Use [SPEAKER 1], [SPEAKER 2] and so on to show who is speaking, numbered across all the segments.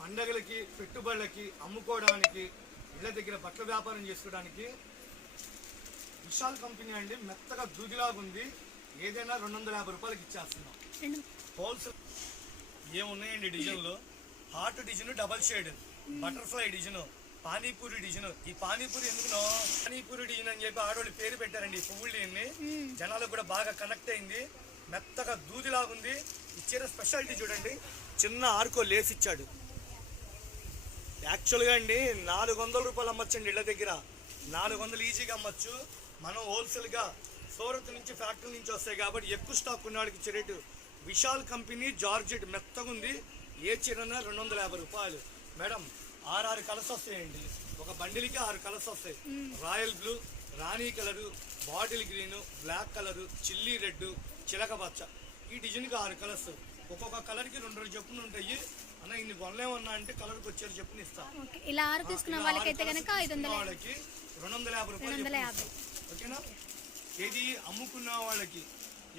[SPEAKER 1] పండగలకి పెట్టుబడులకి అమ్ముకోవడానికి ఇళ్ళ దగ్గర బట్టల వ్యాపారం చేసుకోవడానికి విశాల్ కంపెనీ అండి. మెత్తగా దూదిలాగా ఉంది. ఏదైనా రెండు వందల యాభై రూపాయలకి ఇచ్చేస్తున్నాం. హోల్సేల్ ఏమున్నాయండి డిజైన్లు? Heart design double shade. Butterfly design panipuri design. ఈ పానీపూరి ఎందుకునో పానీపూరి డిజైన్ అని చెప్పి ఆడవాళ్ళు పేరు పెట్టారండి ఈ పువ్వుల్ని జనాలకు కూడా బాగా కనెక్ట్ అయింది. మెత్తగా దూదిలాగుంది. ఇచ్చిన స్పెషాలిటీ చూడండి. చిన్న ఆర్కో లేసి ఇచ్చాడు. యాక్చువల్గా అండి నాలుగు వందల రూపాయలు అమ్మచ్చండి ఇళ్ళ దగ్గర. నాలుగు వందలు ఈజీగా అమ్మచ్చు. మనం హోల్సేల్గా సూరత్ నుంచి ఫ్యాక్టరీ నుంచి వస్తాయి కాబట్టి ఎక్కువ స్టాక్ ఉన్నవాడికి ఇచ్చే రేటు. విశాల్ కంపెనీ జార్జెట్ మెత్తగా ఉంది. ఏ చీరన్నా రెండు వందల యాభై రూపాయలు. మేడం ఆరు కలర్స్ వస్తాయండి. ఒక బండిల్కి ఆరు కలర్స్ వస్తాయి. రాయల్ బ్లూ రాణి colour bottle green black colour chilli red చిలక పచ్చ. ఈ డిజైన్కి ఆరు కలర్స్. ఒక్కొక్క కలర్కి రెండు రెండు చెప్పులు ఉంటాయి. అన్న ఇన్ని కొనలేమన్నా అంటే కలర్కి వచ్చారు చెప్పుని ఇస్తా.
[SPEAKER 2] ఓకే ఇలా ఆరు తీసుకున్న వాళ్ళకైతే కనుక ఐదు వందల.
[SPEAKER 1] వాళ్ళకి రెండు వందల యాభై రూపాయలు చెప్పులు. ఓకేనా? ఏది అమ్ముకున్న వాళ్ళకి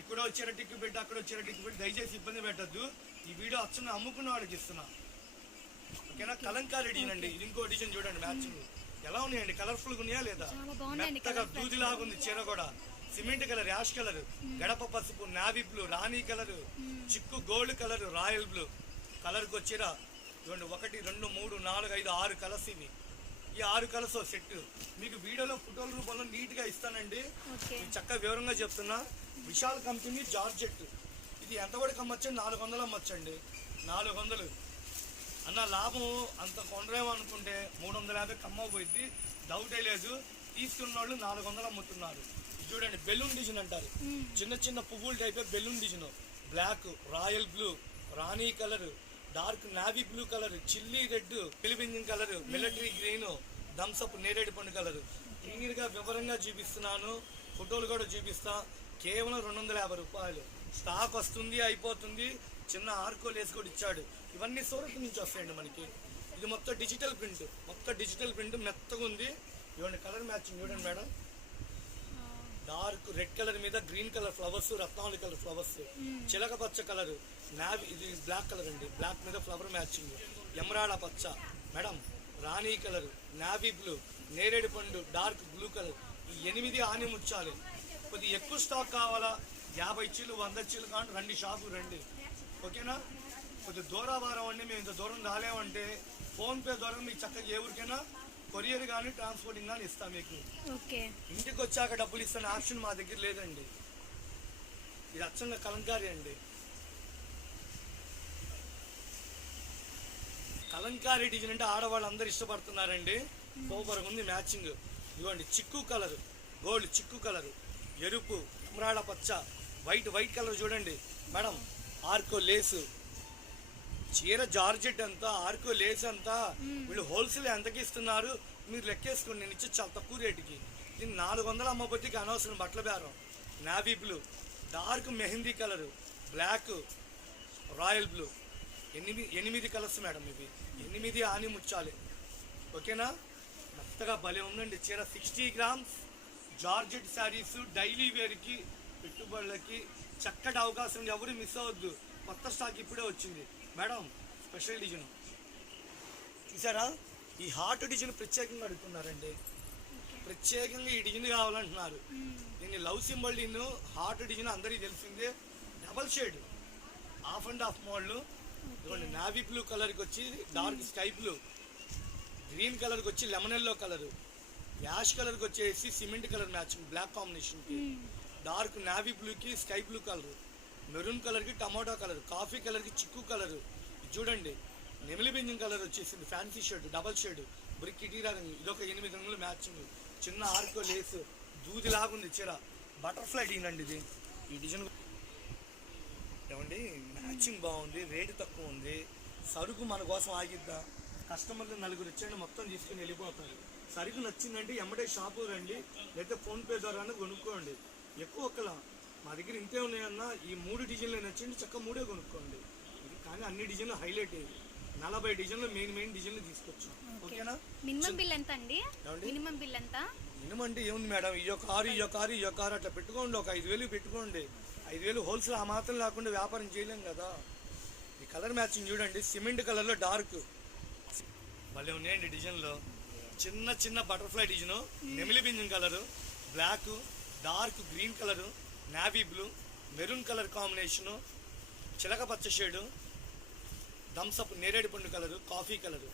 [SPEAKER 1] ఇక్కడ వచ్చార టిక్కు పెట్టి అక్కడ వచ్చార టిక్కు పెట్టి దయచేసి ఇబ్బంది పెట్టద్దు. ఈ వీడియో అచ్చన అమ్ముకున్న వాళ్ళకి ఇస్తున్నా. ఓకేనా? కలంకారీ డిజైన్ అండి. ఇది ఇంకో డిజైన్ చూడండి మ్యాచింగ్. ఎలా ఉన్నాయండి? కలర్ఫుల్గా ఉన్నాయా లేదా? మెత్తగా దూదిలాగా ఉంది చీర కూడా. సిమెంట్ కలర్ యాష్ కలర్ గడప పసుపు నావీ బ్లూ రాణి కలర్ చిక్కు గోల్డ్ కలర్ రాయల్ బ్లూ. కలర్కి వచ్చిర చూడండి ఒకటి రెండు మూడు నాలుగు ఐదు ఆరు కలర్స్ ఇవి. ఈ ఆరు కలర్స్ సెట్. మీకు వీడియోలో ఫోటోల రూపంలో నీట్గా ఇస్తానండి చక్కగా వివరంగా చెప్తున్నా. Vishal company georgette. ఇది ఎంత వరకు అమ్మచ్చండి నాలుగు వందలు అమ్మచ్చండి. నాలుగు వందలు. అన్న లాభం అంత కొనరేమో అనుకుంటే మూడు వందల యాభై కమ్మ పోయింది డౌటే లేదు. తీసుకున్న వాళ్ళు నాలుగు వందలు అమ్ముతున్నారు. చూడండి బెలూన్ డిజైన్ అంటారు. చిన్న చిన్న పువ్వుల type balloon design. Black royal blue రాణి colour dark navy blue colour chilli red పిలిపింజింగ్ colour military green Thums Up నేరేడు పండు కలర్. క్లియర్గా వివరంగా చూపిస్తున్నాను. ఫోటోలు కూడా చూపిస్తా. కేవలం రెండు వందల యాభై రూపాయలు. స్టాక్ వస్తుంది అయిపోతుంది. చిన్న ఆర్కోలు వేసి కూడా ఇచ్చాడు. ఇవన్నీ సూరత్ నుంచి వస్తాయండి మనకి. ఇది మొత్తం డిజిటల్ ప్రింట్ మొత్తం డిజిటల్ ప్రింట్ మెత్తగా ఉంది ఇవ్వండి కలర్ మ్యాచింగ్ చూడండి మేడం. డార్క్ రెడ్ కలర్ మీద గ్రీన్ కలర్ ఫ్లవర్స్ రత్నావళి కలర్ ఫ్లవర్స్. చిలక పచ్చ కలర్. నావీ ఇది బ్లాక్ కలర్ అండి. బ్లాక్ మీద ఫ్లవర్ మ్యాచింగ్. ఎమరాడ పచ్చ. మేడం రాణి కలర్. Navy blue. నేరేడు పండు డార్క్ బ్లూ కలర్. ఈ ఎనిమిది ఆని ముచ్చాలి. కొద్దిగా ఎక్కువ స్టాక్ కావాలా? యాభై చీలు వంద చీలు కానీ రండి షాపు రండి. ఓకేనా? కొద్దిగా దూరాభారం అండి. మేము ఇంత దూరం రాలేమంటే ఫోన్పే ద్వారా మీకు చక్కగా ఏ ఊరికైనా కొరియర్ కానీ ట్రాన్స్పోర్టింగ్ కానీ ఇస్తాం మీకు.
[SPEAKER 2] ఓకే.
[SPEAKER 1] ఇంటికి వచ్చాక డబ్బులు ఇస్తున్న ఆప్షన్ మా దగ్గర లేదండి. ఇది అచ్చంగా కలంకారీ అండి. కలంకారీ డిజైన్ అంటే ఆడవాళ్ళు అందరు ఇష్టపడుతున్నారండి. సూపర్ ఉంది మ్యాచింగ్. ఇదిగోండి చిక్కు కలర్. గోల్డ్ చిక్కు కలర్. ఎరుపు ఉమ్రాడ పచ్చ. వైట్ వైట్ కలర్ చూడండి. మేడం ఆర్కో లేసు. చీర జార్జెట్ ఎంత ఆర్కో లేస్ అంతా వీళ్ళు హోల్సేల్ ఎంతకి ఇస్తున్నారు? మీరు లెక్కేసుకోండి నేను ఇచ్చే చాలా తక్కువ రేటుకి. ఇది నాలుగు వందల అమ్మబొత్తికి అనవసరం బట్టల బేరం. Navy blue dark mehndi colour black royal blue. ఎనిమిది ఎనిమిది కలర్స్ మేడం ఇవి. ఎనిమిది ఆని ముచ్చాలి. ఓకేనా? మెత్తగా భలే ఉందండి చీర. Sixty grams georgette saris daily వేర్కి పెట్టుబడులకి చక్కటి అవకాశం. ఎవరు మిస్ అవ్వద్దు. కొత్త స్టాక్ ఇప్పుడే వచ్చింది. Madam special design. చూసారా? ఈ హార్ట్ డిజైన్ ప్రత్యేకంగా అడుగుతున్నారండి. ప్రత్యేకంగా ఈ డిజైన్ కావాలంటున్నారు. దీన్ని love symbol design heart design అందరికీ తెలిసిందే. Double shade. Half and half model. ఇదిగోండి నావీ బ్లూ కలర్కి వచ్చి డార్క్ స్కై బ్లూ. గ్రీన్ కలర్కి వచ్చి లెమన్ ఎల్లో కలర్. యాష్ కలర్కి వచ్చేసి సిమెంట్ కలర్ మ్యాచింగ్ బ్లాక్ కాంబినేషన్కి. డార్క్ నావీ బ్లూకి స్కై బ్లూ కలర్. మెరూన్ కలర్కి టమాటో కలర్ కాఫీ కలర్కి చిక్కు కలర్. చూడండి నెమిలి బింజం కలర్ వచ్చేసింది fancy shirt double shade brick ఇటీరా రంగు ఇదొక ఎనిమిది రంగులు మ్యాచింగ్ చిన్న ఆర్కో లేస్ దూది లాగుంది చీర. బటర్ఫ్లై డీన్ అండి ఇది. ఈ డిజైన్ ఏమండి? మ్యాచింగ్ బాగుంది రేటు తక్కువ ఉంది. సరుకు మన కోసం ఆగిద్దా? కస్టమర్లు నలుగురు వచ్చాయండి మొత్తం తీసుకుని వెళ్ళిపోతారు సరుకు నచ్చిందంటే ఎమ్మటే షాపు రండి లేకపోతే ఫోన్పే ద్వారా కొనుక్కోండి. ఎక్కువ ఒకలా మా దగ్గర ఇంతే ఉన్నాయన్న ఈ మూడు డిజైన్లు నచ్చింది చక్క మూడే కొనుక్కోండి. ఇది కానీ అన్ని డిజైన్లు హైలైట్ అయ్యి నలభై డిజైన్లు మెయిన్ మెయిన్ డిజైన్లు తీసుకొచ్చాం. ఓకేనా?
[SPEAKER 2] మినిమం బిల్ ఎంత అండి? మినిమం బిల్ ఎంత?
[SPEAKER 1] మినిమం అంటే ఏముంది మేడం? ఈ కారు ఈ కారు ఈ కారు అట్లా పెట్టుకోండి. ఒక ఐదు వేలు పెట్టుకోండి. ఐదు వేలు హోల్సేల్ ఆ మాత్రం లేకుండా వ్యాపారం చేయలేం కదా. ఈ కలర్ మ్యాచింగ్ చూడండి. సిమెంట్ కలర్లో డార్క్. భలే ఉన్నాయండి డిజైన్లో. చిన్న చిన్న బటర్ఫ్లై డిజైన్. నెమిలి బింజం colour. Black dark green colour. Navy blue maroon colour combination చిలక పచ్చ షేడు థమ్సప్ నేరేడు పండు కలరు కాఫీ కలరు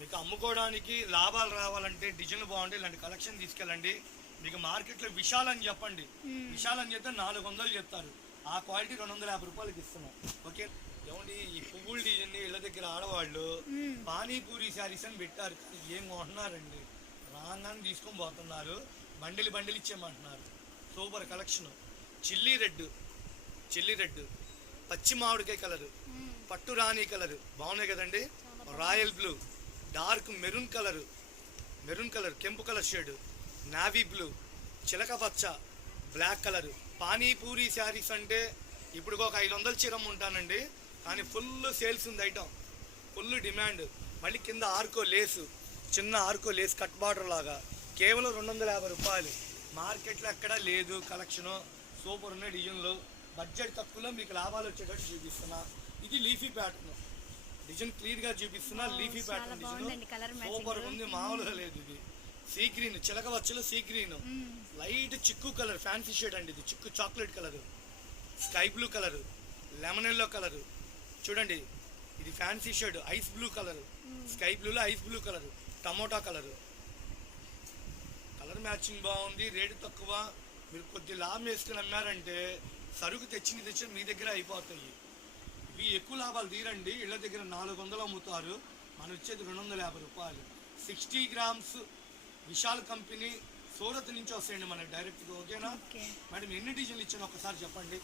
[SPEAKER 1] మీకు అమ్ముకోవడానికి లాభాలు రావాలంటే డిజైన్ బాగుంటే ఇలాంటి కలెక్షన్ తీసుకెళ్ళండి. మీకు మార్కెట్లో విశాల్ అని చెప్పండి. విశాల్ అని చెప్తే నాలుగు వందలు చెప్తారు. ఆ క్వాలిటీ రెండు వందల యాభై రూపాయలకి ఇస్తున్నాం. ఓకే? ఏమండి ఈ పువ్వుల డిజైన్ ఇళ్ళ దగ్గర ఆడవాళ్ళు
[SPEAKER 2] మ్మ్.
[SPEAKER 1] పానీపూరి శారీస్ అని పెట్టారు. ఏం కొంటున్నారండి? రాగానే తీసుకొని పోతున్నారు. బండిలు బండిలు ఇచ్చేయమంటున్నారు. Super collection. Chilli red. Chilli red. పచ్చి మామిడికాయ కలరు. పట్టు రాణి కలర్. బాగున్నాయి కదండి? Royal blue. Dark maroon colour. Maroon colour. కెంపు కలర్ షేడ్. Navy blue. చిలక పచ్చ. Black colour. పానీపూరి శారీస్ అంటే ఇప్పుడు ఒక ఐదు వందల చీరం ఉంటానండి కానీ ఫుల్ సేల్స్ ఉంది ఐటమ్. Full demand. మళ్ళీ కింద ఆర్కో లేసు. చిన్న ఆర్కో లేస్ కట్ బార్డర్ లాగా. కేవలం రెండు వందల యాభై రూపాయలు. మార్కెట్లో ఎక్కడా లేదు కలెక్షను. సూపర్ ఉన్న డిజైన్లు. బడ్జెట్ తక్కువలో మీకు లాభాలు వచ్చేటట్టు చూపిస్తున్నా. ఇది లీఫీ ప్యాటర్న్. డిజైన్ క్లియర్గా చూపిస్తున్నా లీఫీ ప్యాటర్న్ డిజైన్. సూపర్ ఉంది మామూలుగా లేదు ఇది. సీ గ్రీన్ చిలక వచ్చలు సీ గ్రీన్. లైట్ చిక్కు కలర్ ఫ్యాన్సీ షేడ్ అండి ఇది. చిక్కు chocolate colour. Sky blue colour. Lemon yellow colour. చూడండి ఇది fancy shade ice blue colour. Sky బ్లూలో ice blue colour. Tomato colour. Matching బాగుంది రేటు తక్కువ. మీరు కొద్ది లాభం వేసుకుని అమ్మారంటే సరుకు తెచ్చింది తెచ్చి మీ దగ్గర అయిపోతాయి. ఇవి ఎక్కువ లాభాలు తీరండి. ఇళ్ళ దగ్గర నాలుగు వందలు అమ్ముతారు. మనం ఇచ్చేది రెండు వందల యాభై రూపాయలు. Sixty grams Vishal company Surat నుంచి వస్తాయండి మనకి డైరెక్ట్గా ఓకేనా?
[SPEAKER 2] ఓకే.
[SPEAKER 1] మేడం ఎన్ని డిజైన్లు ఇచ్చాను ఒకసారి చెప్పండి?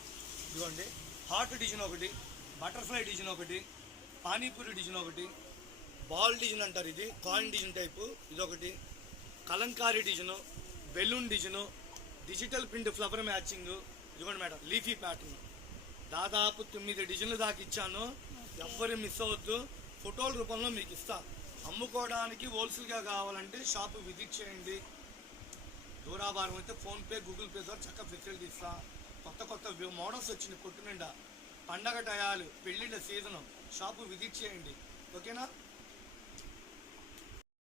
[SPEAKER 1] ఇదిగోండి. హార్ట్ డిజైన్ ఒకటి బటర్ఫ్లై డిజైన్ ఒకటి పానీపూరి డిజైన్ ఒకటి బాల్ డిజైన్ అంటారు ఇది కాయిన్ డిజైన్ టైపు ఇదొకటి. Kalamkari design balloon design digital print flower matching. ఇదిగోండి మేడం లీఫీ ప్యాటర్న్. దాదాపు తొమ్మిది డిజైన్లు దాకా ఇచ్చాను. ఎవ్వరు మిస్ అవ్వద్దు. ఫోటోల రూపంలో మీకు ఇస్తా. అమ్ముకోవడానికి హోల్సేల్గా కావాలంటే షాపు విజిట్ చేయండి. దూరాభారం అయితే ఫోన్పే గూగుల్ పే ద్వారా చక్కగా ఫెసిలిటీ ఇస్తా. కొత్త కొత్త మోడల్స్ వచ్చింది కొట్టు నిండా. పండగ టయాలు పెళ్ళిళ్ళ సీజను షాపు విజిట్ చేయండి. ఓకేనా?